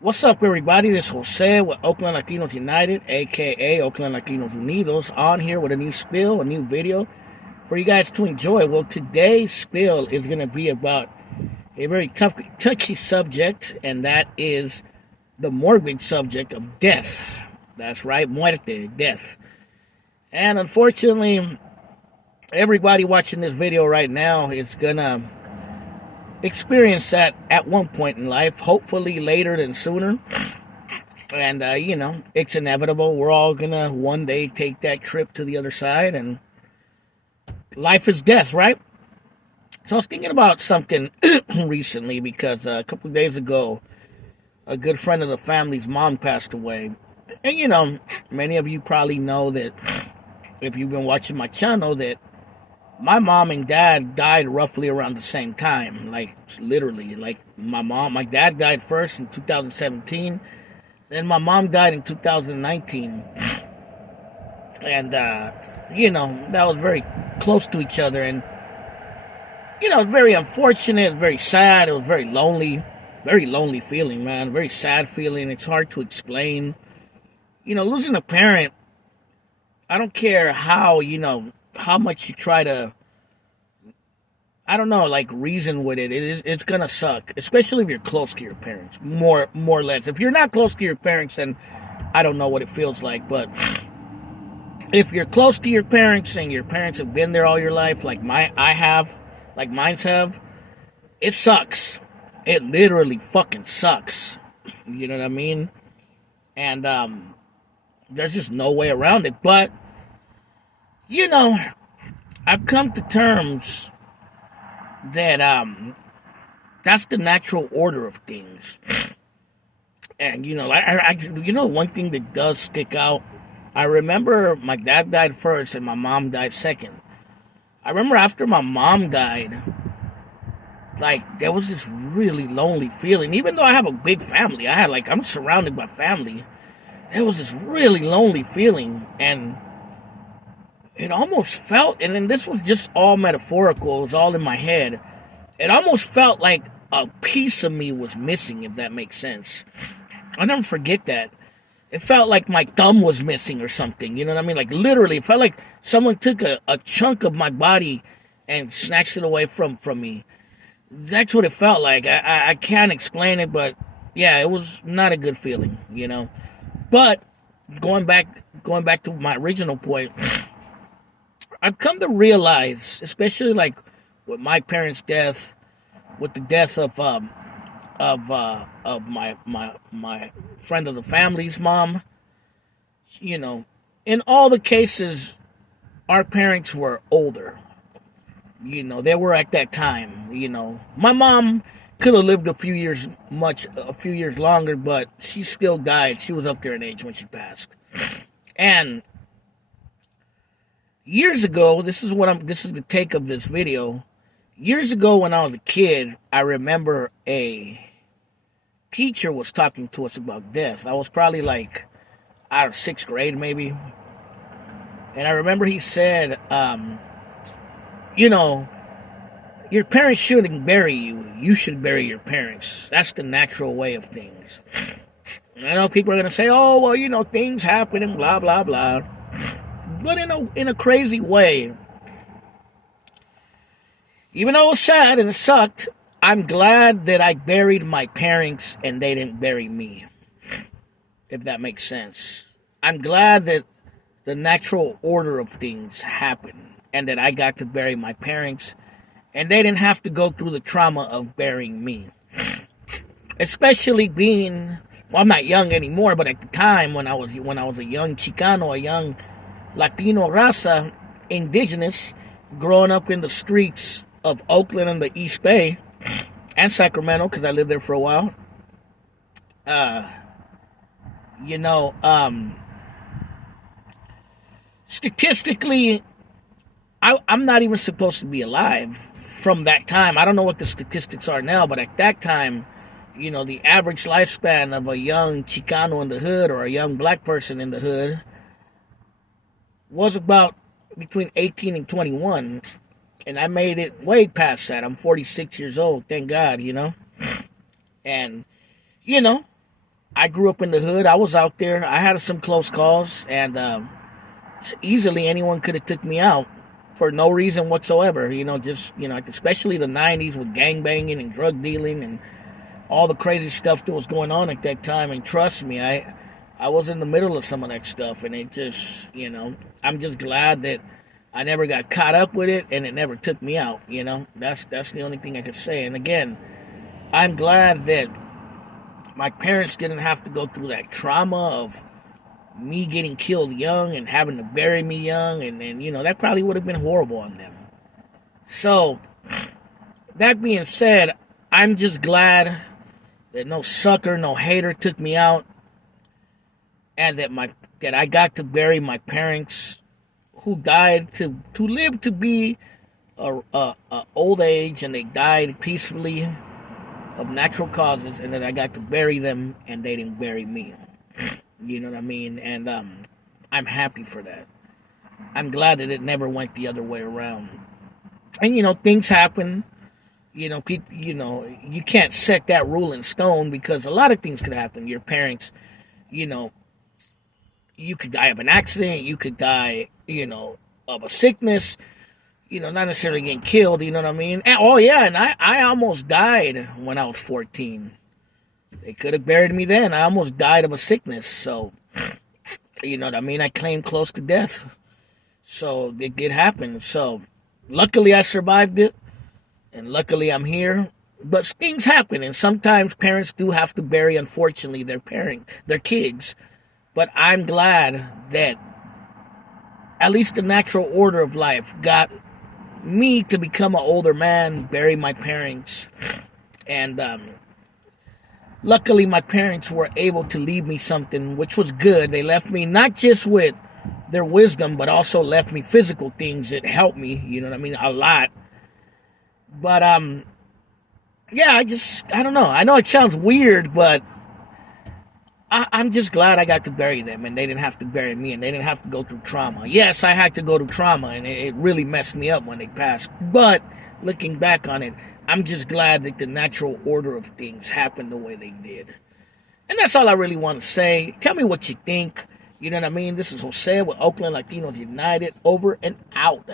What's up, everybody? This is Jose with Oakland Latinos United, aka Oakland Latinos Unidos, on here with a new spill, a new video for you guys to enjoy. Well, today's spill is going to be about a very touchy subject, and that is the morbid subject of death. That's right, muerte, death. And unfortunately, everybody watching this video right now is going to experience that at one point in life, hopefully later than sooner. And, it's inevitable. We're all gonna one day take that trip to the other side, and life is death, right? So I was thinking about something recently because a couple of days ago, a good friend of the family's mom passed away. And, many of you probably know that if you've been watching my channel, that my mom and dad died roughly around the same time. Like, literally. Like, my dad died first in 2017. Then my mom died in 2019. And, that was very close to each other. And, very unfortunate, very sad. It was very lonely feeling, man. Very sad feeling. It's hard to explain. Losing a parent, I don't care how much you try to, I don't know, like reason with it. It's gonna suck, especially if you're close to your parents. More or less. If you're not close to your parents, then I don't know what it feels like. But if you're close to your parents and your parents have been there all your life, like mine's have, it sucks. It literally fucking sucks. You know what I mean? And there's just no way around it. But I've come to terms that that's the natural order of things. And one thing that does stick out, I remember my dad died first and my mom died second. I remember after my mom died, like, there was this really lonely feeling. Even though I have a big family, I'm surrounded by family. There was this really lonely feeling, and it almost felt, and then this was just all metaphorical, it was all in my head. It almost felt like a piece of me was missing, if that makes sense. I'll never forget that. It felt like my thumb was missing or something, you know what I mean? Like, literally, it felt like someone took a chunk of my body and snatched it away from me. That's what it felt like. I can't explain it, but yeah, it was not a good feeling. But going back to my original point, I've come to realize, especially like with my parents' death, with the death of my friend of the family's mom, in all the cases, our parents were older. They were at that time. My mom could have lived a few years longer, but she still died. She was up there in age when she passed. And years ago, this is the take of this video. Years ago when I was a kid, I remember a teacher was talking to us about death. I was probably like out of 6th grade maybe. And I remember he said, your parents shouldn't bury you. You should bury your parents. That's the natural way of things. I know people are going to say, oh, well, things happen and blah, blah, blah. But in a crazy way, even though it was sad and it sucked, I'm glad that I buried my parents and they didn't bury me, if that makes sense. I'm glad that the natural order of things happened and that I got to bury my parents and they didn't have to go through the trauma of burying me. Especially being, well, I'm not young anymore, but at the time when I was a young Chicano, a young Latino raza, indigenous, growing up in the streets of Oakland and the East Bay and Sacramento, because I lived there for a while. Statistically, I'm not even supposed to be alive from that time. I don't know what the statistics are now, but at that time, the average lifespan of a young Chicano in the hood or a young black person in the hood was about between 18 and 21. And I made it way past that. I'm 46 years old, thank God, And, I grew up in the hood. I was out there. I had some close calls, and easily anyone could have took me out for no reason whatsoever. Just especially the '90s with gang banging and drug dealing and all the crazy stuff that was going on at that time. And trust me, I was in the middle of some of that stuff, and it just, I'm just glad that I never got caught up with it, and it never took me out. That's the only thing I could say. And again, I'm glad that my parents didn't have to go through that trauma of me getting killed young and having to bury me young, and that probably would have been horrible on them. So, that being said, I'm just glad that no sucker, no hater took me out, and that I got to bury my parents who died to live to be a old age, and they died peacefully of natural causes, and that I got to bury them and they didn't bury me. You know what I mean? And I'm happy for that. I'm glad that it never went the other way around. And things happen. People. You can't set that rule in stone because a lot of things could happen. Your parents, you know, you could die of an accident. You could die, of a sickness. Not necessarily getting killed. You know what I mean? And, oh yeah, and I almost died when I was 14. They could have buried me then. I almost died of a sickness. So, you know what I mean? I claimed close to death. So, it did happen. So, luckily I survived it. And luckily I'm here. But things happen. And sometimes parents do have to bury, unfortunately, their kids. But I'm glad that at least the natural order of life got me to become an older man, bury my parents. And, luckily, my parents were able to leave me something, which was good. They left me not just with their wisdom, but also left me physical things that helped me, a lot. But, yeah, I don't know. I know it sounds weird, but I'm just glad I got to bury them, and they didn't have to bury me, and they didn't have to go through trauma. Yes, I had to go through trauma, and it really messed me up when they passed. But, looking back on it, I'm just glad that the natural order of things happened the way they did. And that's all I really want to say. Tell me what you think. You know what I mean? This is Jose with Oakland Latinos United. Over and out.